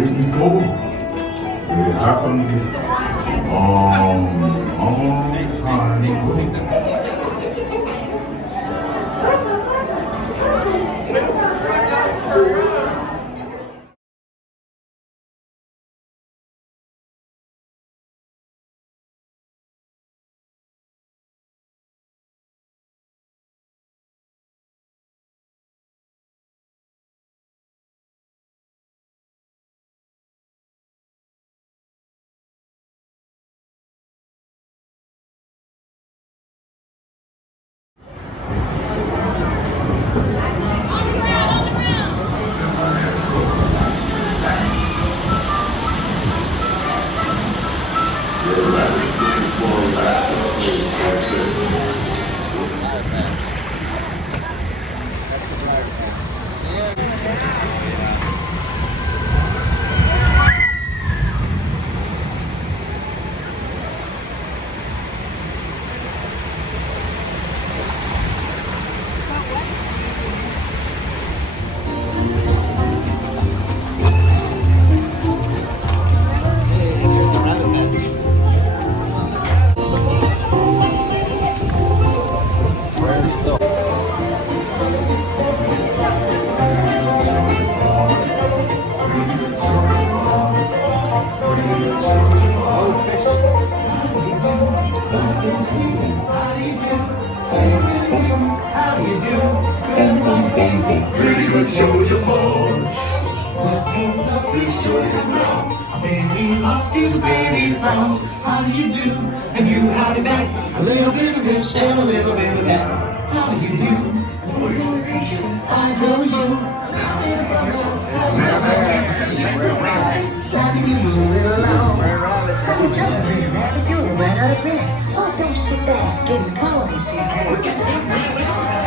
day before. It happened long time ago. Pretty good soldier boy. What comes up is sure to know. A baby lost his baby found. How do you do? And you howdy back. A little bit of this and a little bit of that. How do you do? I know you. Time to give you a little long. Stop each other, man. Rabbit, you'll run out of breath. Oh, don't you sit back. Get in colony, see. We're getting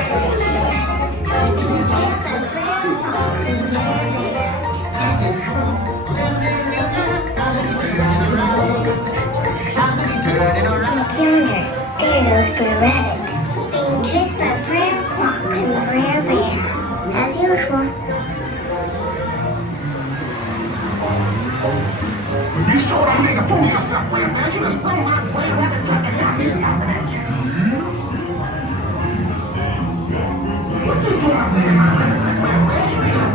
Yonder, there goes Brer Rabbit, being chased by Brer Fox and Brer Bear, as usual. You sure don't need to fool yourself, Brer Bear. You just throw that Brer Rabbit coming down here laughing at you. What you doing out there, my man? Brer Bear, you just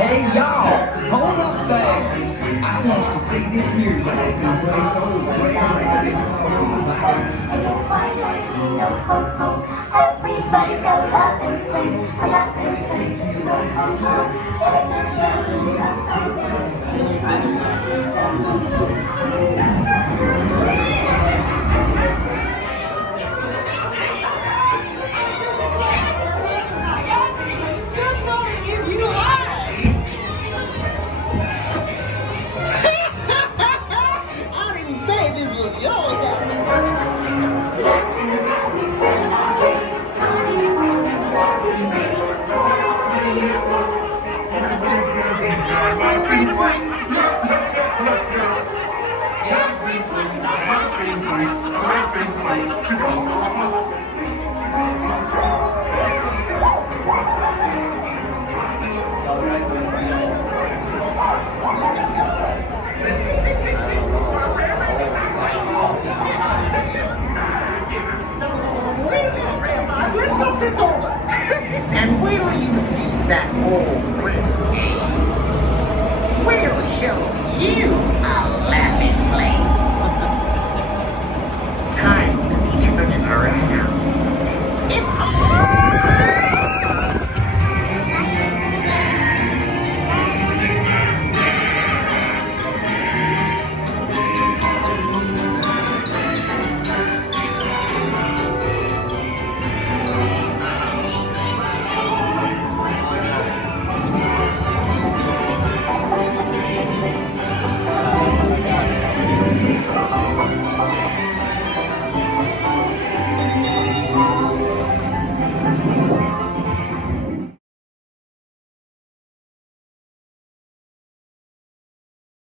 Hey y'all, hold up there. I want to see this here Mexican place old Brer Rabbit's talking about. Everybody's got a laughing place, a laughing place to go home. Take a And where do you see that old brisk game? We'll show you.